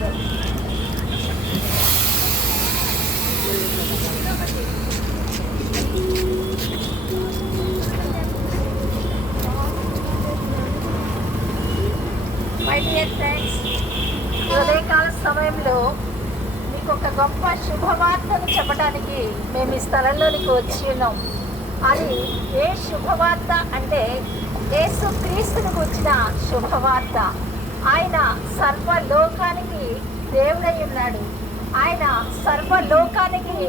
My dear friends ఉదయకాల సమయంలో మీకు ఒక గొప్ప శుభవార్తను చెప్పడానికి మేము ఈ స్థలంలోనికి వచ్చి ఉన్నాం. అది ఏ శుభవార్త అంటే యేసు క్రీస్తుని గురించిన శుభవార్త. ఆయన సర్వలోకానికి దేవుడై ఉన్నాడు. ఆయన సర్వలోకానికి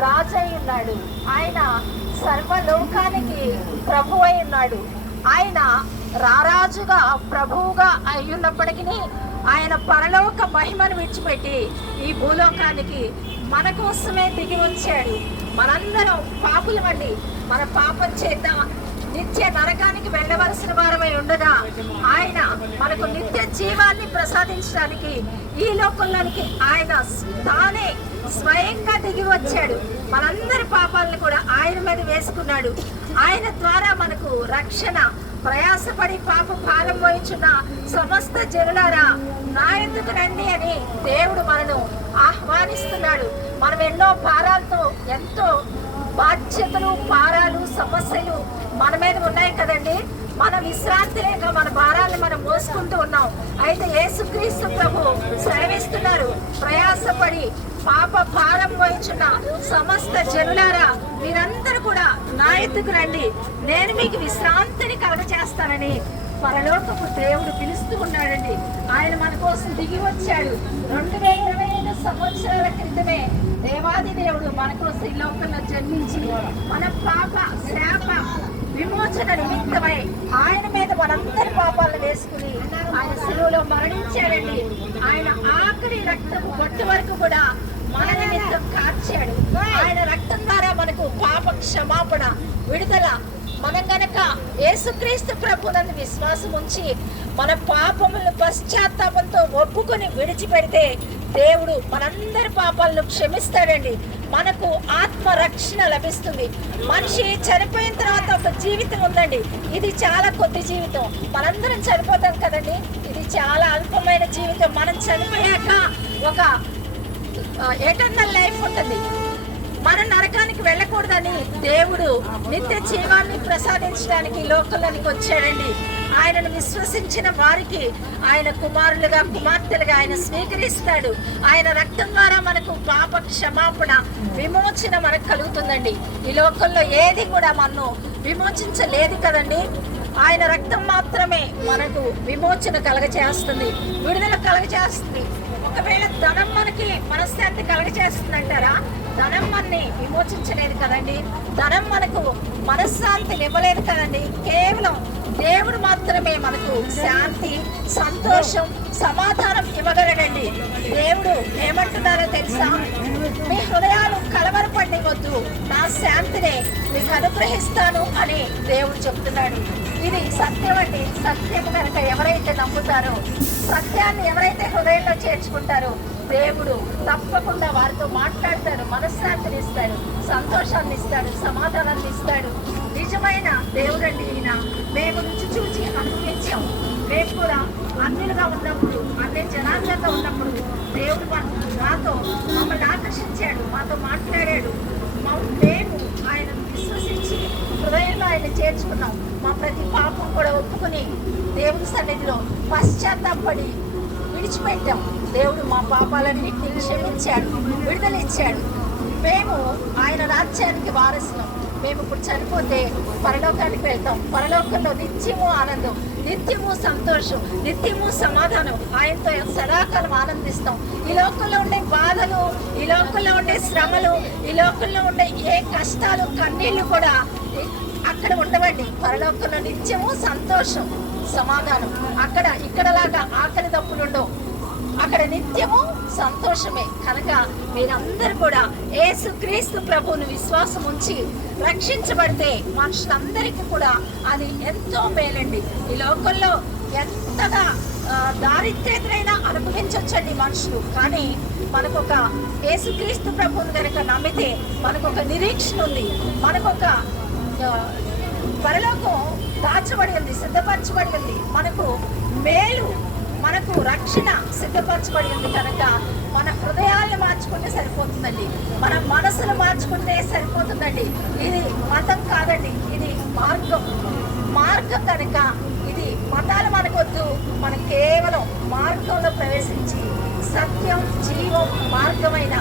రాజై ఉన్నాడు. ఆయన సర్వలోకానికి ప్రభు అయి ఉన్నాడు. ఆయన రారాజుగా ప్రభువుగా అయ్యున్నప్పటికీ ఆయన పరలోక మహిమను విడిచిపెట్టి ఈ భూలోకానికి మన కోసమే దిగి వచ్చాడు. మనందరం పాపులమండి మన పాపం చేత నిత్య నరకానికి వెళ్ళవలసిన వారమై ఉండగా ఆయన మనకు నిత్య జీవాన్ని ప్రసాదించడానికి ఈ లోకంలోనికి ఆయన తానే స్వయంగా దిగి వచ్చాడు. మనందరి పాపాలను కూడా ఆయన మీద వేసుకున్నాడు. ఆయన ద్వారా మనకు రక్షణ ప్రయాసపడి పాప భారం వహించిన సమస్త జనులారా నా ఎందుకు రండి అని దేవుడు మనను ఆహ్వానిస్తున్నాడు. మనం ఎన్నో భారాలతో ఎంతో బాధ్యతలు భారాలు సమస్యలు మన మీద ఉన్నాయి కదా. మన విశ్రాంతి లేక మన భారాన్ని మనం మోసుకుంటూ ఉన్నాం. అయితే యేసుక్రీస్తు ప్రభు సెలవిస్తున్నారు ప్రయాసపడి పాప భారం వహించున్న సమస్త జనులారా మీరందరూ కూడా నా ఎత్తుకు రండి. నేను మీకు విశ్రాంతిని కలగచేస్తానని పరలోకపు దేవుడు పిలుస్తూ ఉన్నాడండి. ఆయన మన కోసం దిగి వచ్చాడు. రెండు వేల ఇరవై ఐదు సంవత్సరాల క్రితమే దేవాది దేవుడు మన కోసం ఈ లోకంలో జన్మించి మన పాప విమోచన నిమిత్తమై ఆయన మీద మనందరి పాపాలను వేసుకుని ఆయన శిలువలో మరణించాడండి. ఆయన ఆఖరి రక్తము బొట్టు వరకు కూడా మన నిమిత్తం కార్చాడు. ఆయన రక్తం ద్వారా మనకు పాప క్షమాపణ విడుదల. మనం గనక యేసుక్రీస్తు ప్రభునందు విశ్వాసం ఉంచి మన పాపములను పశ్చాత్తాపంతో ఒప్పుకొని విడిచిపెడితే దేవుడు మనందరి పాపాలను క్షమిస్తాడండి. మనకు ఆత్మరక్షణ లభిస్తుంది. మనిషి చనిపోయిన తర్వాత ఒక జీవితం ఉందండి. ఇది చాలా కొద్ది జీవితం. మనందరం చనిపోతాం కదండి. ఇది చాలా అల్పమైన జీవితం. మనం చనిపోయాక ఒక ఎటర్నల్ లైఫ్ ఉంటుంది. మన నరకానికి వెళ్ళకూడదని దేవుడు నిత్య జీవాన్ని ప్రసాదించడానికి లోకంలోనికి వచ్చాడండి. ఆయనను విశ్వసించిన వారికి ఆయన కుమారులుగా కుమార్తెలుగా ఆయన స్వీకరిస్తాడు. ఆయన రక్తం ద్వారా మనకు పాప క్షమాపణ విమోచన మనకు కలుగుతుందండి. ఈ లోకంలో ఏది కూడా మనను విమోచించలేదు కదండి. ఆయన రక్తం మాత్రమే మనకు విమోచన కలగచేస్తుంది విడుదల కలగచేస్తుంది. ఒకవేళ ధనం మనకి మనశ్శాంతి కలగచేస్తుంది అంటారా ధనం మనని విమోచించలేదు కదండి. ధనం మనకు మనశ్శాంతిని ఇవ్వలేదు కదండి. కేవలం దేవుడు మాత్రమే మనకు శాంతి సంతోషం సమాధానం ఇవ్వగలడండి. దేవుడు ఏమంటున్నారో తెలుసా? మీ హృదయాలు కలవరపడివద్దు నా శాంతినే మీకు అనుగ్రహిస్తాను అని దేవుడు చెప్తున్నాడు. ఇది సత్యం అండి. సత్యం కనుక ఎవరైతే నమ్ముతారో సత్యాన్ని ఎవరైతే హృదయంలో చేర్చుకుంటారో దేవుడు తప్పకుండా వారితో మాట్లాడతాడు మనశ్శాంతిని ఇస్తాడు సంతోషాన్ని ఇస్తాడు సమాధానాన్ని ఇస్తాడు. నిజమైన దేవుడండి ఈయన. మేము రుచి చూచి అనుభవించాం. మేము కూడా అన్నిలుగా ఉన్నప్పుడు అన్ని జనాంగంగా ఉన్నప్పుడు దేవుడు మా- మాతో మమ్మల్ని ఆకర్షించాడు మాతో మాట్లాడాడు. మా- మేము ఆయనను విశ్వసించి హృదయంలో ఆయన చేర్చుకున్నాం. మా ప్రతి పాపం కూడా ఒప్పుకుని దేవుని సన్నిధిలో పశ్చాత్తాపడి విడిచిపెట్టాం. దేవుడు మా పాపాలన్నింటినీ క్షమించాడు విడుదల ఇచ్చాడు మేము ఆయన రాజ్యానికి వారసులం. మేము ఇప్పుడు చనిపోతే పరలోకానికి వెళ్తాం. పరలోకంలో నిత్యము ఆనందం నిత్యము సంతోషం నిత్యము సమాధానం. ఆయనతో సదాకాలం ఆనందిస్తాం. ఈ లోకంలో ఉండే బాధలు ఈ లోకంలో ఉండే శ్రమలు ఈ లోకంలో ఉండే ఏ కష్టాలు కన్నీళ్ళు కూడా అక్కడ ఉండవండి. పరలోకంలో నిత్యము సంతోషం సమాధానం. అక్కడ ఇక్కడలాగా ఆకలి అక్కడ నిత్యము సంతోషమే. కనుక మీరందరూ కూడా యేసుక్రీస్తు ప్రభువును విశ్వాసం ఉంచి రక్షించబడితే మనుషులందరికీ కూడా అది ఎంతో మేలండి. ఈ లోకంలో ఎంతగా దారిద్ర్యతనైనా అనుభవించవచ్చండి మనుషులు. కానీ మనకొక యేసుక్రీస్తు ప్రభువుని కనుక నమ్మితే మనకొక నిరీక్షణ ఉంది. మనకొక ఒక పరలోకం దాచబడి ఉంది సిద్ధపరచబడి ఉంది. మనకు మేలు మనకు రక్షణ సిద్ధపరచబడి ఉంది కనుక మన హృదయాలను మార్చుకుంటే సరిపోతుందండి. మన మనసును మార్చుకుంటే సరిపోతుందండి. ఇది మతం కాదండి ఇది మార్గం. మార్గం కనుక ఇది మతాలు మనకొద్దు. మనం కేవలం మార్గంలో ప్రవేశించి సత్యం జీవం మార్గమైన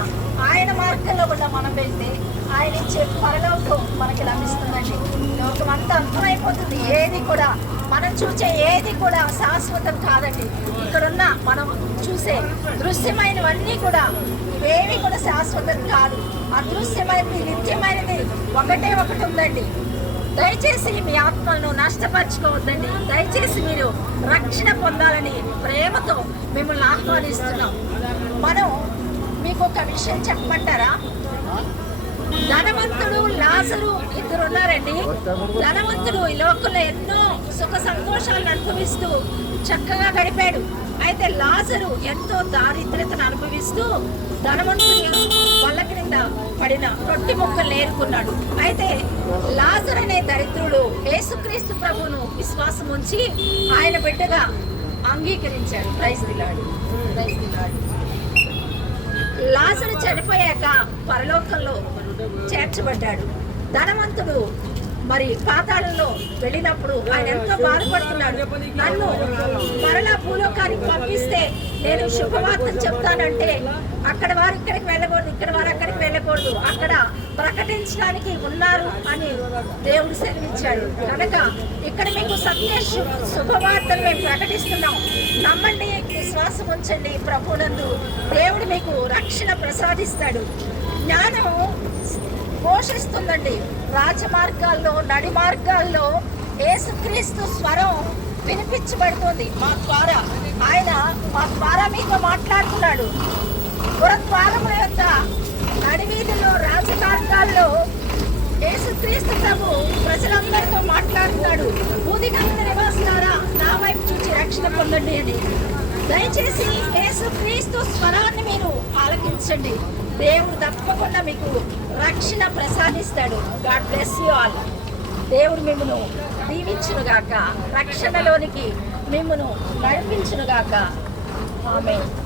ఆయన మార్గంలో కూడా మనం వెళ్తే ఆయన ఇచ్చే పరలోకం మనకి లభిస్తుందండి. లోకం అంతా అర్థమైపోతుంది. ఏది కూడా మనం చూసే ఏది కూడా శాశ్వతం కాదండి. ఇక్కడున్న మనం చూసే దృశ్యమైనవన్నీ కూడా ఇవేవి కూడా శాశ్వతం కాదు. అదృశ్యమైనది నిత్యమైనది ఒకటే ఒకటి ఉందండి. దయచేసి మీ ఆత్మలను నష్టపరచుకోవద్దండి. దయచేసి మీరు రక్షణ పొందాలని ప్రేమతో మిమ్మల్ని ఆహ్వానిస్తున్నాం. మనం మీకు ఒక విషయం చెప్పమంటారా? ధనవంతుడు లాసరు ఇద్దరు ఉన్నారండి. ధనవంతుడు ఈ లోకంలో ఎన్నో సుఖ సంతోషాలను అనుభవిస్తూ చక్కగా గడిపాడు. అయితే లాజరు ఎంతో దారిద్రతను అనుభవిస్తూ ధనవంతుడు వల్ల క్రింద పడిన రొట్టి ముక్కలు ఏరుకున్నాడు. అయితే లాజర్ అనే దరిద్రుడు యేసుక్రీస్తు ప్రభువును విశ్వాసం ఉంచి ఆయన బిడ్డగా అంగీకరించాడు. ప్రైజ్ దిలాడు ప్రైజ్ దిలాడు లాసరు చనిపోయాక పరలోకంలో చేర్చబడ్డాడు. ధనవంతుడు. మరి పాతాళంలో వెళ్ళినప్పుడు ఆయన ఎంతో బాధపడుతున్నాడు. నన్ను మరలా భూలోకానికి పంపిస్తే నేను శుభవార్తను చెప్తానంటే అక్కడ వారు ఇక్కడికి వెళ్ళకూడదు ఇక్కడ వారు అక్కడికి వెళ్ళకూడదు. అక్కడ ప్రకటించడానికి ఉన్నారు అని దేవుడు సెలవిచ్చాడు. కనుక ఇక్కడ మీకు సత్య శుభవార్తలు మేము ప్రకటిస్తున్నాం. నమ్మండి విశ్వాసం ఉంచండి ప్రభునందు. దేవుడు మీకు రక్షణ ప్రసాదిస్తాడు. జ్ఞానం పోషిస్తుందండి. రాజమార్గాల్లో నడి మార్గాల్లో ఏసుక్రీస్తు స్వరం వినిపించబడుతుంది. మా ద్వారా. ఆయన మా ద్వారా మీతో మాట్లాడుతున్నాడు. పురద్వారముల యొక్క నడివీధిలో రాజమార్గాల్లో యేసుక్రీస్తు ప్రభు ప్రజలందరితో మాట్లాడుతున్నాడు. భూదిగంధ నివాసులారా నా వైపు చూసి రక్షణ పొందండి అని. దయచేసి యేసుక్రీస్తు స్వరాన్ని మీరు ఆలకించండి. దేవుడు తప్పకుండా మీకు రక్షణ ప్రసాదిస్తాడు. God bless you all. దేవుడు మిమ్మను దీవించునుగాక రక్షణలోనికి మిమ్మను నడిపించునుగాక. ఆమె